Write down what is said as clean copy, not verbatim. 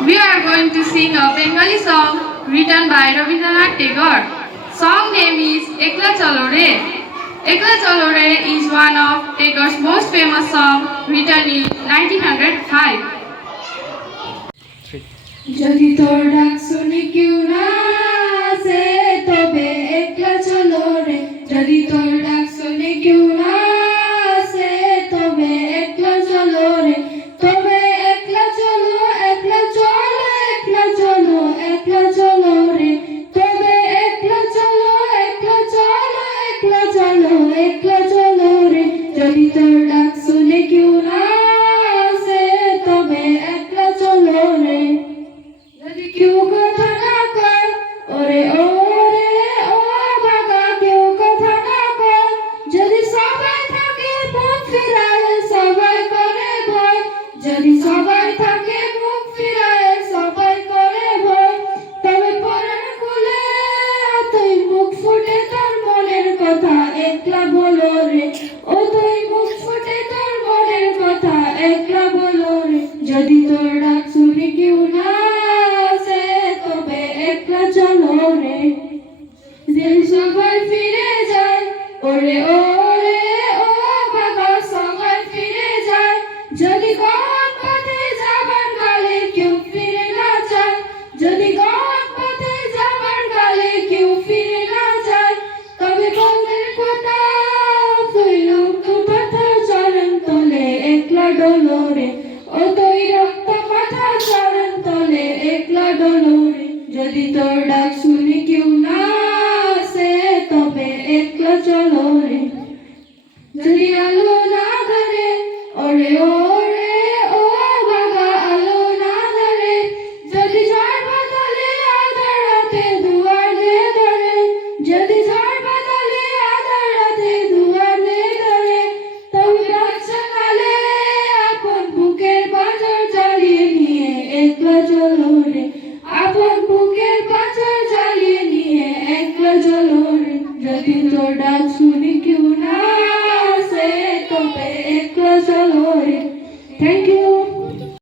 We are going to sing a Bengali song written by Rabindranath Tagore. Song name is Ekla Chalo Re. Ekla Chalo Re is one of Tagore's most famous songs written in 1905. যদি তোর ডাক শুনি কেউ না আসে তবে একলা চলো রে যদি তোর ডাক শুনি কেউ না আসে তবে একলা চলো রে তবে একলা চলো একলা চলো একলা চলো একলা চলো রে তবে একলা চলো একলা চলো একলা চলো একলা চলো রে যদি তোর ডাক শুনি কেউ না আসে তবে একলা চলো রে যদি কেউ কথা না কয় ওরে ওরে ও বাবা কেউ কথা না কয় যদি সবাই থাকে মুখ ফিরায় সবাই করে ভয় যদি সবাই থাকে মুখ ফিরায় সবাই করে ভয় তবে পরাণ খুলে তুই মুখ ফুটে তোর মনের কথা একলা বলো রে ও তুই মুখ ফুটে তোর মনের কথা একলা বলো রে যদি তোর ডাক শুনি কেউ না চলো রে যে সবাই ফিরে যায় ওরে ওরে ও বাবা সবাই ফিরে যায় যদি গহন পথে যাবার কালে কেউ ফিরে না যায় যদি গহন পথে যাবার কালে কেউ ফিরে না যায় তবে বন্ধের কথা রক্ত পাথা চরণ তলে একলা ডলো রে ও তুই রক্ত পাথা চরণ তলে একলা ডলো রে যদি তোর ডাক শুনি কেউ না আসে তবে একলা চলো রে যদি আলো না ধরে ওরে ওরে ও বাবা আলো না ধরে যদি ঝড় বাদলে আধার রাতে দুয়ার দিয়ে ধরে যদি ঝড় বাদলে আধার রাতে দুয়ার দিয়ে ধরে তবে রাতটা কালে আপন বুকের বাজার জ্বালিয়ে নিয়ে একলা চলো রে আপন বুকের পাঁচার জ্বালিয়ে নিয়ে একলা চলো রে যদি তোর ডাক শুনি